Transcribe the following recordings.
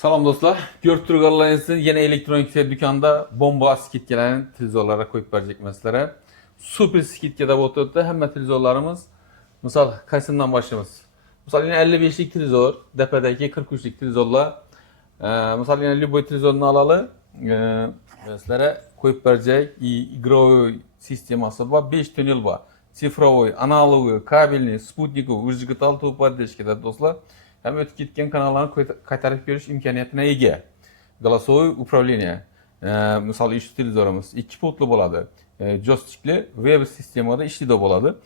Salam dostlar. Görüp turganlarınızın yine elektronik dükkanda bomba skitkelerini televizorlara koyup verecek meselere. Super skitkede oturdu. Hem televizorlarımız misal kaçından başlayımız. Misal yine 55'lik televizor, depedeki 43'lik televizorla misal yine Lüboy televizorunu alalı meselere koyup verecek игровой sisteması var. 5 tünel var. Sifrovoy, analogu, kabelli, sputniku, digital podдержкада dostlar. Hem ötüp gitken kanallarını kaytarıp görüş imkaniyetine ega. Голосовой upravlение. Misal 3 televizorumuz 2 pultlu boladı. Joystickli web sistemada işli de boladı.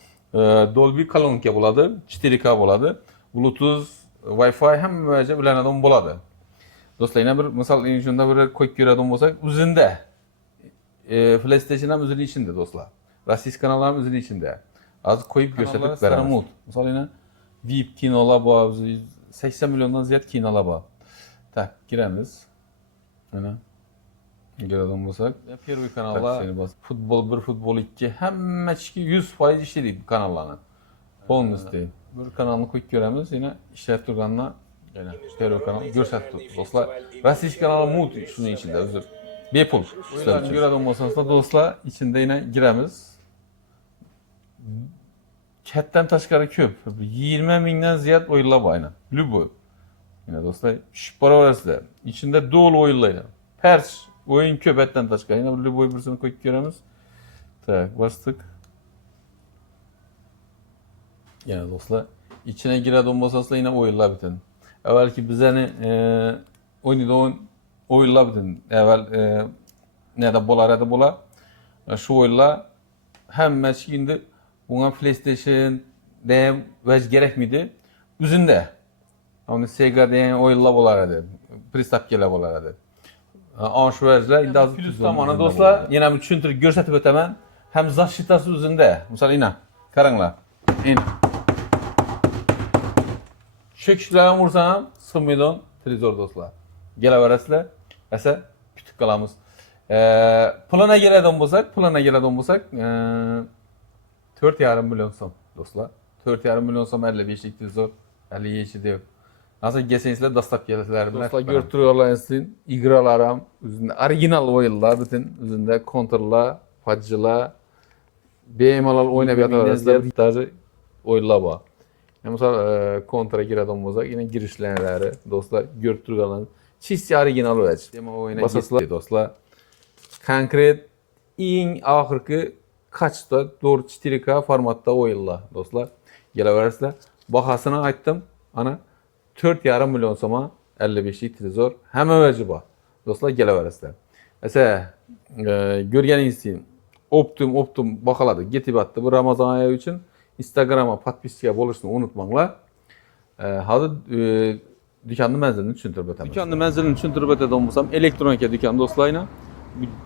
Dolby kolonka boladı. 4K boladı. Bluetooth, Wi-Fi hem böylece ulanadın boladı. Dostlar yine bir misal şunda bir koyup göredim olsak üzerinde. PlayStation'ın üzerinde içinde dostlar. Rasist kanalların üzerinde içinde. Az koyup gösterip veremez. Misal yine VIP kinolar bu 80 milyondan ziyade kinolar var. Tak giremiz. Ana. Görelim olsak. Первый kanallar futbol 1, futbol 2 hem 100% işledik bu kanallarını. Polностью. Bir kanalını koyup göremiz yine işler turganla yine Первый kanal gösterdik dostlar. Rasist kanalı mut şunun içinde özür. Bepul. Görelim olsanız da dostlar içinde yine giremiz. Ketten taşkarı köp. 20 mindən ziyad oyunlar var yine. Lüboy. Yine dostlar şüp para orası İçinde dolu oyunlar. Pers oyun köp etten taşkarı. Yine Lüboy birisini koyup göremiz. Tak bastık. Yine dostlar içine girer olmasasla yine oyunlar biten. Evvelki bize hani oynadı oyunlar biten. Evvel ne de bolar ya da bolar. Şu oyunlar hem meşginde buna PlayStation deyim vec gerek miydi? Üzünde. Hani Sega deyen oyunlar bolardı. Pristapkeler bolardı. Anşu vecler indi az plus zamanı dostlar yine bir çüntür gösterip ötemen hem zaşitası üzünde. Misal yine karınla. İn. Çekişlerden vursam sığmıydın televizor dostlar. Gele veresle ese kütük kalamız. Plana geleden bulsak 4,5 milyon som dostlar. 4,5 milyon som 55'lik televizor 57 değil. Nasıl geçensizler dastap gelirler. Dostlar görtürüyorlar sizin igralarım üzerinde orijinal oyunlar bütün üzerinde kontrollar, pacılar, BM'lar oynayıp yatarlar. Sadece oyunlar var. Mesela kontra gireden olsak yine girişlerleri dostlar görtürüyorlar. Çiğsi orijinal olacak. Basasılar dostlar. Konkret en ahırkı kaçta doğru 4K formatta oyunlar dostlar. Gelebilirsiniz. Bahasını açtım. Ana 4,5 milyon soma 55'lik televizor hem evvelci var. Dostlar gelebilirsiniz. Mesela görgeniniz için optum bakaladı. Getip attı. Bu Ramazan ayı için Instagram'a patpiskiye boluşunu unutmanglar. Hazır dükkanın menzilini düşündürüp ötemez. Dükkanın menzilini düşündürüp öteden olmasam elektronika dükkanı dostlarıyla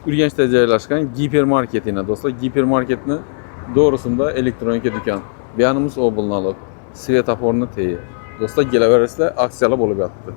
Ürgenç'te yerleşken Gipermarket'ine dostlar. Gipermarket'ine doğrusunda elektronika dükkan. Bir yanımız o bulunalı. Svetoforunu teyi. Dostlar geleverirse aksiyalı bolup yattı.